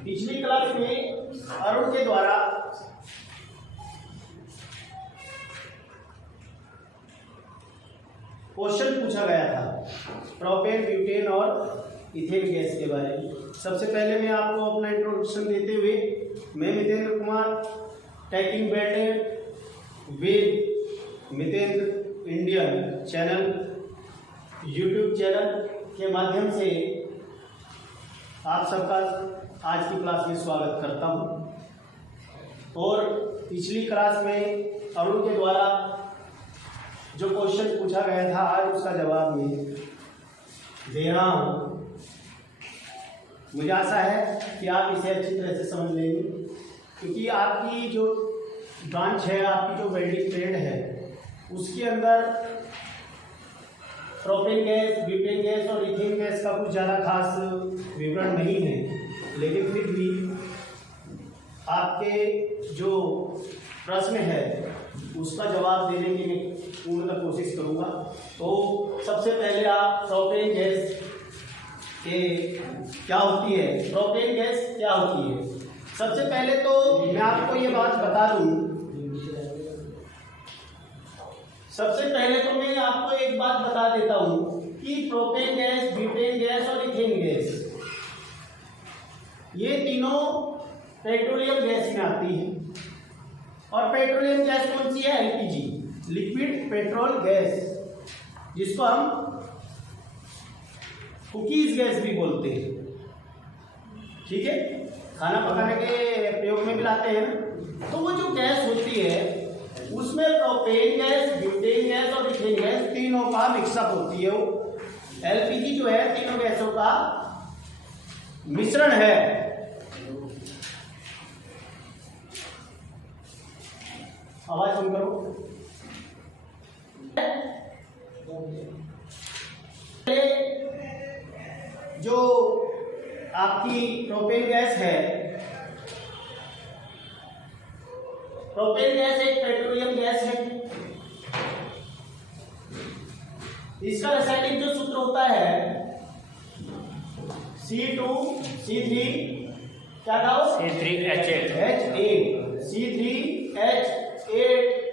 पिछली क्लास में अरुण के द्वारा क्वेश्चन पूछा गया था प्रोपेन, ब्यूटेन और इथेन गैस के बारे में। सबसे पहले मैं आपको अपना इंट्रोडक्शन देते हुए, मैं Mitendra Kumar, taking batted with Mitendra Indian channel YouTube channel के माध्यम से आप सबका आज की क्लास में स्वागत करता हूं। और पिछली क्लास में अरुण के द्वारा जो क्वेश्चन पूछा गया था, आज उसका जवाब मैं दे रहा हूं। मुझे आशा है कि आप इसे अच्छी तरह से समझ लेंगे, क्योंकि आपकी जो ब्रांच है, आपकी जो वेल्डिंग ट्रेड है, उसके अंदर प्रोपेन गैस, ब्यूटेन गैस और इथेन गैस का कुछ ज़्यादा खास विवरण नहीं है, लेकिन फिर भी आपके जो प्रश्न है उसका जवाब देने की मैं पूर्णतः कोशिश करूँगा। तो सबसे पहले आप प्रोपेन गैस के क्या होती है, प्रोपेन गैस क्या होती है। सबसे पहले तो मैं आपको ये बात बता दूँ, सबसे पहले तो मैं आपको एक बात बता देता हूँ कि प्रोपेन गैस, ब्यूटेन गैस और इथेन गैस, ये तीनों पेट्रोलियम गैस में आती है। और पेट्रोलियम गैस कौन सी है? एलपीजी, लिक्विड पेट्रोल गैस, जिसको हम कुकीज गैस भी बोलते हैं। ठीक है, खाना पकाने के प्रयोग में मिलाते हैं ना। तो वो जो गैस होती है उसमें प्रोपेन गैस, ब्यूटेन गैस और इथेन गैस तीनों का मिक्सअप होती है। वो एलपीजी जो है तीनों गैसों का मिश्रण है। आवाज सुन करो। जो आपकी प्रोपेन गैस है, प्रोपेन गैस एक पेट्रोलियम गैस है। इसका रासायनिक जो सूत्र होता है C2C3 क्या था? C3H8 C3H8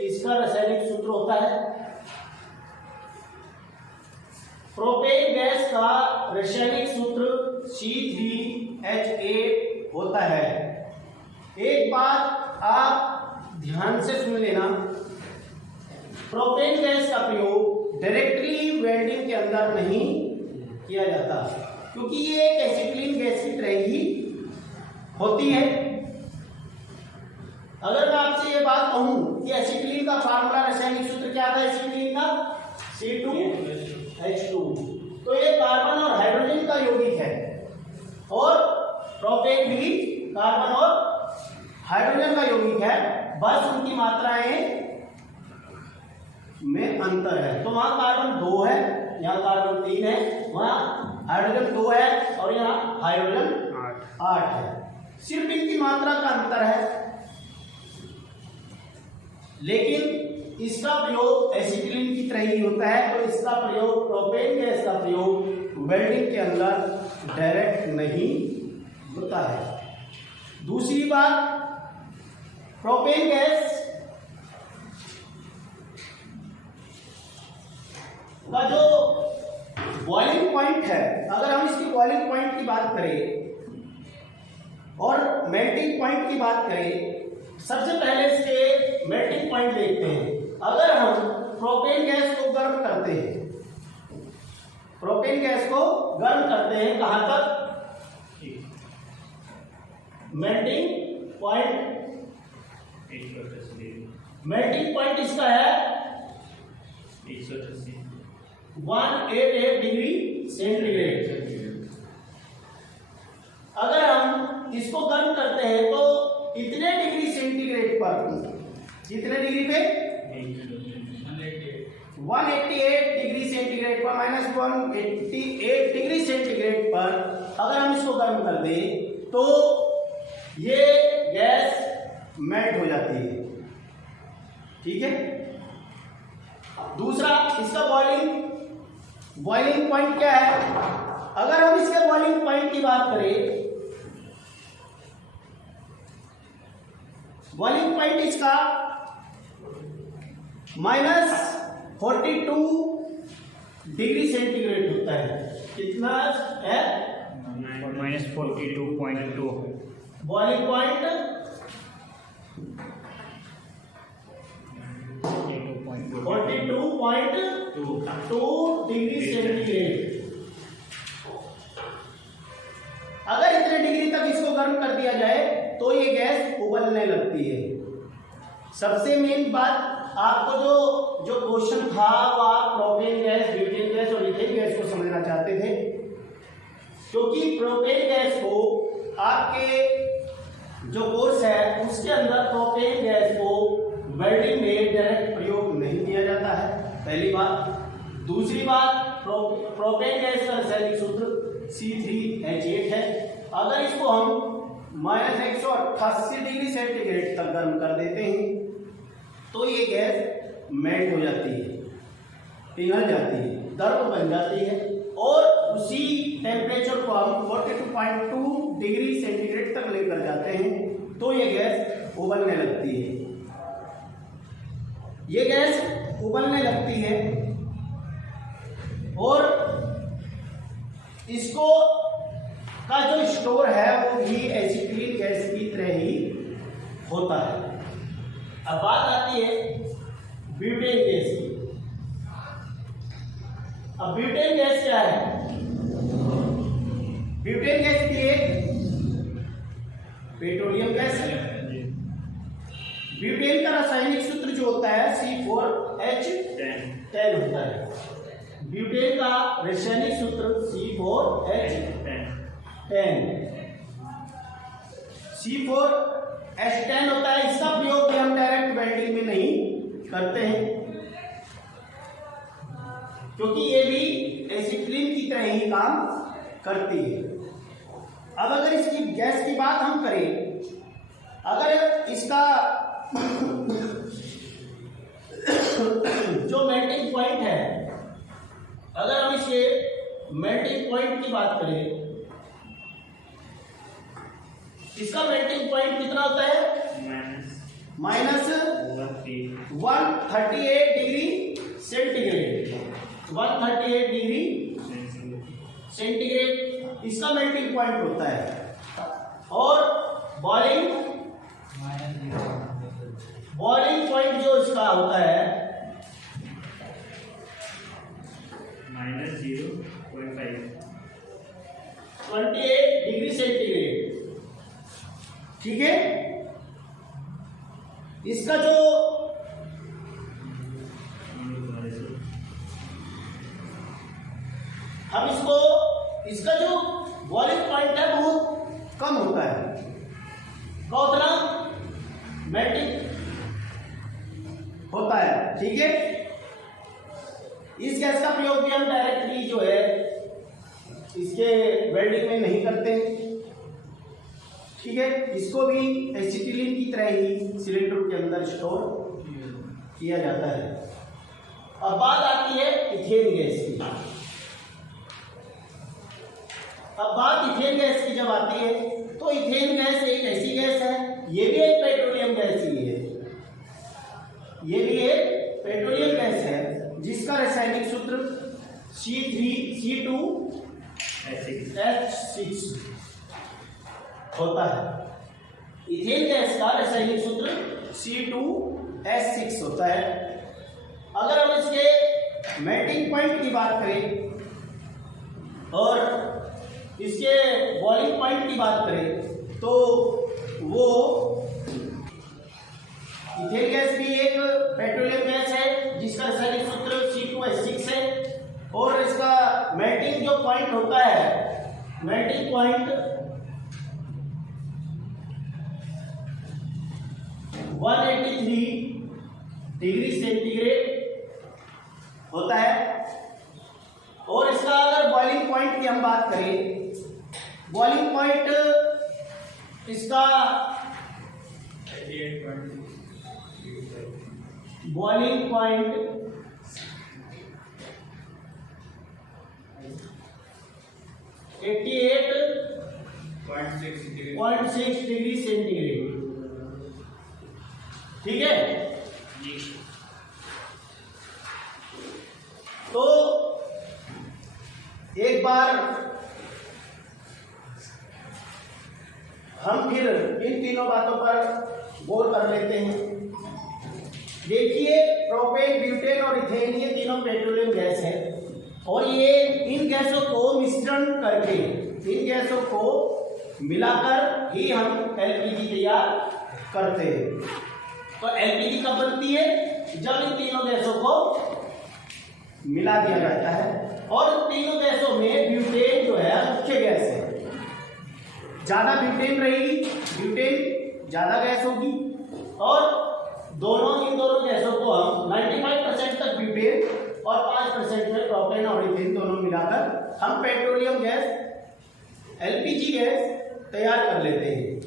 इसका रासायनिक सूत्र होता है। प्रोपेन गैस का रासायनिक सूत्र C3H8 होता है। एक बात आप ध्यान से सुन लेना, प्रोपेन गैस का प्रयोग डायरेक्टली वेल्डिंग के अंदर नहीं किया जाता, क्योंकि ये एक एसिटिलीन गैस की तरह ही होती है। अगर मैं आपसे ये बात कहूं कि एसिटिलीन का फार्मूला, रासायनिक सूत्र क्या था एसिटिलीन का? C2H2। तो ये कार्बन और हाइड्रोजन का यौगिक है, और प्रोपेन भी कार्बन और हाइड्रोजन का यौगिक है, बस उनकी मात्राएं में अंतर है। तो वहां कार्बन 2 है, यहाँ कार्बन 3 है, वहां हाइड्रोजन 2 है और यहाँ हाइड्रोजन 8 है। सिर्फ इनकी मात्रा का अंतर है, लेकिन इसका प्रयोग एसिटिलीन की तरह ही होता है। तो इसका प्रयोग, प्रोपेन गैस का प्रयोग वेल्डिंग के अंदर डायरेक्ट नहीं होता है। दूसरी बात, प्रोपेन गैस का जो बॉइलिंग पॉइंट है, अगर हम इसकी बॉइलिंग पॉइंट की बात करें और मेल्टिंग पॉइंट की बात करें, सबसे पहले इसके मेल्टिंग पॉइंट देखते हैं। अगर हम प्रोपेन गैस को गर्म करते हैं, प्रोपेन गैस को गर्म करते हैं, कहां तक? Melting point. मेल्टिंग पॉइंट इसका है 188 डिग्री सेंटीग्रेड। अगर हम इसको गर्म करते हैं तो इतने डिग्री सेंटीग्रेड पर, कितने डिग्री पे? 188 डिग्री सेंटीग्रेड पर, -188 डिग्री सेंटीग्रेड पर अगर हम इसको गर्म कर दें तो ये गैस मेल्ट हो जाती है। ठीक है। दूसरा, इसका बॉइलिंग पॉइंट क्या है? अगर हम इसके बॉइलिंग पॉइंट की बात करें बॉइलिंग पॉइंट इसका -42 डिग्री सेंटीग्रेड होता है। कितना है? -42.2 बॉइलिंग पॉइंट 42.2 डिग्री सेंटीग्रेड। अगर इतने डिग्री तक इसको गर्म कर दिया जाए तो ये गैस उबलने लगती है। सबसे मेन बात आपको जो क्वेश्चन था वो आप प्रोपेन गैस, ब्यूटेन गैस और इथेन गैस को समझना चाहते थे, क्योंकि प्रोपेन गैस को आपके जो कोर्स है उसके अंदर प्रोपेन गैस को वेल्डिंग में डायरेक्ट प्रयोग नहीं किया जाता है, पहली बात। दूसरी बात, प्रोपेन गैस का रासायनिक सूत्र C3H8 है। अगर इसको हम -188 डिग्री सेंटीग्रेड तक गर्म कर देते हैं तो ये गैस मेल्ट हो जाती है, पिघल जाती है, द्रव बन जाती है, और उसी टेम्परेचर को हम 42.2 डिग्री सेंटीग्रेड तक लेकर जाते हैं तो ये गैस उबलने लगती है। ये गैस उबलने लगती है और इसको का जो स्टोर है वो भी एसिटिलीन गैस की तरह ही होता है। अब बात आती है ब्यूटेन गैस की। अब ब्यूटेन गैस क्या है? ब्यूटेन गैस भी एक पेट्रोलियम गैस है। ब्यूटेन का रासायनिक सूत्र जो होता है C4H10 होता है। ब्यूटेन का रासायनिक सूत्र C4H10 C4H10 होता है। इसका प्रयोग भी हम डायरेक्ट वेल्डिंग में नहीं करते हैं, क्योंकि ये भी एसिटिलीन की तरह ही काम करती है। अब अगर इसकी गैस की बात हम करें, अगर इसका जो मेल्टिंग पॉइंट है, अगर हम इसके मेल्टिंग पॉइंट की बात करें, इसका मेल्टिंग पॉइंट कितना होता है? -138 डिग्री सेंटीग्रेड। 138 डिग्री सेंटीग्रेड इसका मेल्टिंग पॉइंट होता है। और बॉइलिंग पॉइंट जो इसका होता है -0.5 28 डिग्री सेंटीग्रेड। ठीक है। इसका जो हम इसका जो बॉइलिंग पॉइंट है बहुत कम होता है। उतना मेल्टिंग होता है। ठीक है। इस गैस का प्रयोग भी हम डायरेक्टली जो है इसके वेल्डिंग में नहीं करते। ठीक है। इसको भी एसिटिलीन की तरह ही सिलेंडर के अंदर स्टोर किया जाता है। अब बात आती है इथेन गैस की। अब बात इथेन गैस की जब आती है तो इथेन गैस एक ऐसी गैस है, ये भी एक पेट्रोलियम गैस ही है। ये भी एक पेट्रोलियम गैस है जिसका रासायनिक सूत्र C3H6 होता है। इथेन गैस का रासायनिक सूत्र C2H6 होता है। अगर हम इसके मेल्टिंग पॉइंट की बात करें और इसके बॉइलिंग पॉइंट की बात करें तो वो इथेन गैस भी एक पेट्रोलियम गैस है जिसका रासायनिक सूत्र C2H6 है। और इसका मेल्टिंग जो पॉइंट होता है, मेल्टिंग पॉइंट 183 डिग्री सेंटीग्रेड होता है। और इसका अगर बॉइलिंग पॉइंट की हम बात करें, बॉइलिंग पॉइंट इसका बॉइलिंग पॉइंट 88.6 डिग्री सेंटीग्रेड ठीक है। तो एक बार हम फिर इन तीनों बातों पर गौर कर लेते हैं। देखिए, प्रोपेन, ब्यूटेन और इथेन ये तीनों पेट्रोलियम गैस है और ये इन गैसों को मिश्रण करके, इन गैसों को मिलाकर ही हम एलपीजी तैयार करते हैं। तो एलपीजी कब बनती है? जब इन तीनों गैसों को मिला दिया जाता है। और तीनों गैसों में ब्यूटेन जो है मुख्य गैस है, ज्यादा ब्यूटेन रहेगी, ब्यूटेन ज्यादा गैस होगी। और इन दोनों गैसों को हम 95% तक ब्यूटेन और 5% में प्रोपेन और इथेन दोनों मिलाकर हम पेट्रोलियम गैस, एलपीजी गैस तैयार कर लेते हैं।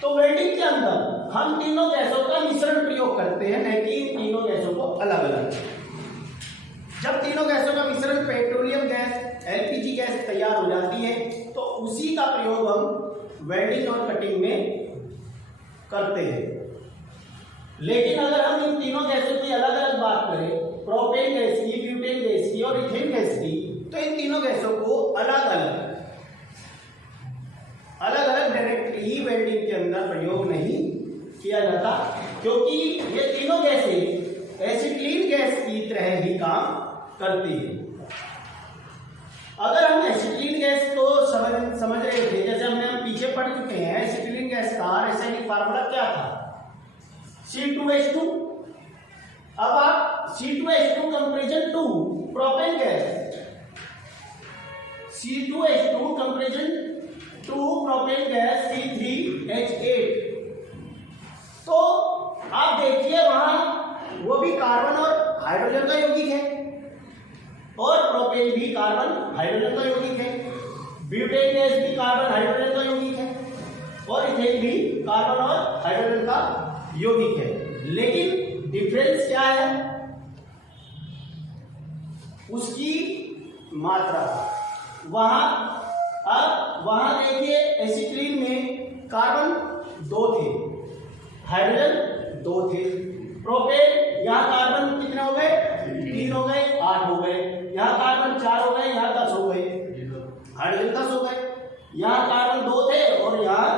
तो वेल्डिंग के अंदर हम तीनों गैसों का मिश्रण प्रयोग करते हैं, नहीं कि इन तीनों गैसों को अलग अलग। जब तीनों गैसों का मिश्रण पेट्रोलियम गैस, एलपीजी गैस तैयार हो जाती है तो उसी का प्रयोग हम वेल्डिंग और कटिंग में करते हैं। लेकिन अगर हम इन तीनों गैसों की अलग अलग बात करें, प्रोपेन गैस की, ब्यूटेन गैस की और इथेन गैस की, तो इन तीनों गैसों को अलग अलग डायरेक्टली वेल्डिंग के अंदर प्रयोग नहीं किया जाता, क्योंकि ये तीनों गैसें एसिटिलीन गैस की तरह ही काम करती है। अगर हम एसिटिलीन गैस को समझ रहे थे, जैसे हम पीछे पढ़ चुके हैं, एसिटिलीन गैस का रासायनिक फार्मूला क्या था? C2H2। अब आप C2H2 comparison to propane gas, C2H2 comparison to propane gas C3H8, तो आप देखिए वहां वो भी कार्बन और हाइड्रोजन का यौगिक है और प्रोपेन भी कार्बन हाइड्रोजन का यौगिक है, ब्यूटेन गैस भी कार्बन हाइड्रोजन का यौगिक है और इथेन भी कार्बन और हाइड्रोजन का यौगिक है। लेकिन डिफरेंस क्या है? उसकी मात्रा। वहां देखिए, एसिटिलीन में कार्बन 2 थे, हाइड्रोजन 2 थे। प्रोपेन, यहाँ कार्बन कितने हो गए? 3 हो गए, 8 हो गए। यहाँ कार्बन 4 हो गए, यहाँ 10 हो गए, हाइड्रोजन 10 हो गए। यहाँ कार्बन 2 थे और यहाँ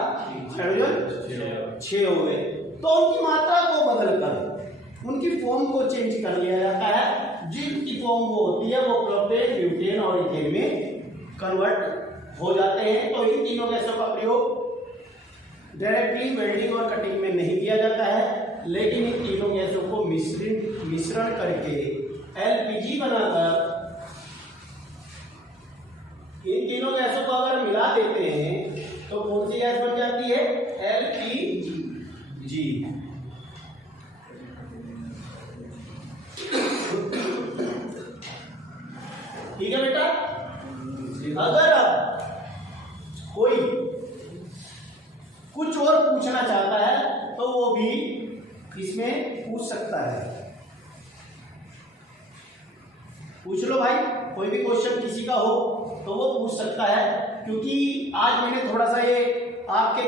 हाइड्रोजन 6 हो गए। तो उनकी मात्रा को बदलकर उनकी फॉर्म को चेंज कर लिया जाता है। जिनकी फॉर्म वो होती है वो प्रोपेन, ब्यूटेन और इथेन में कन्वर्ट हो जाते हैं। तो इन तीनों गैसों का प्रयोग डायरेक्टली वेल्डिंग और कटिंग में नहीं किया जाता है, लेकिन इन तीनों गैसों को मिश्रण करके एलपीजी बनाकर, इन तीनों गैसों को अगर मिला देते हैं तो कौन सी गैस बन जाती है? एलपीजी। ठीक है बेटा। अगर अब कोई कुछ और पूछना चाहता है तो वो भी इसमें पूछ सकता है। पूछ लो भाई, कोई भी क्वेश्चन किसी का हो तो वो पूछ सकता है, क्योंकि आज मैंने थोड़ा सा ये आपके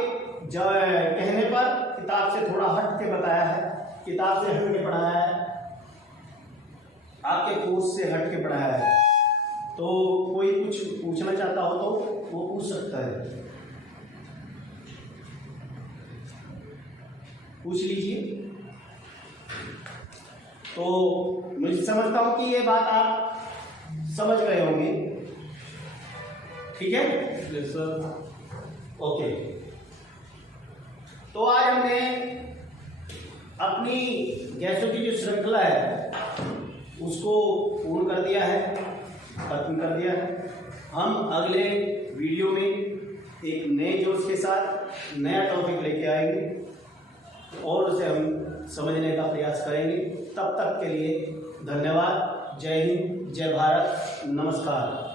कहने पर किताब से थोड़ा हट के बताया है, किताब से हट के पढ़ाया है, आपके कोर्स से हट के पढ़ाया है। तो कोई कुछ पूछना चाहता हो तो वो पूछ सकता है, पूछ लीजिए। तो मैं समझता हूं कि ये बात आप समझ गए होंगे। ठीक है? Yes sir. ओके। तो आज हमने अपनी गैसों की जो श्रृंखला है उसको पूर्ण कर दिया है, खत्म कर दिया है। हम अगले वीडियो में एक नए जोश के साथ नया टॉपिक लेके आएंगे और उसे हम समझने का प्रयास करेंगे। तब तक के लिए धन्यवाद। जय हिंद, जय भारत, नमस्कार।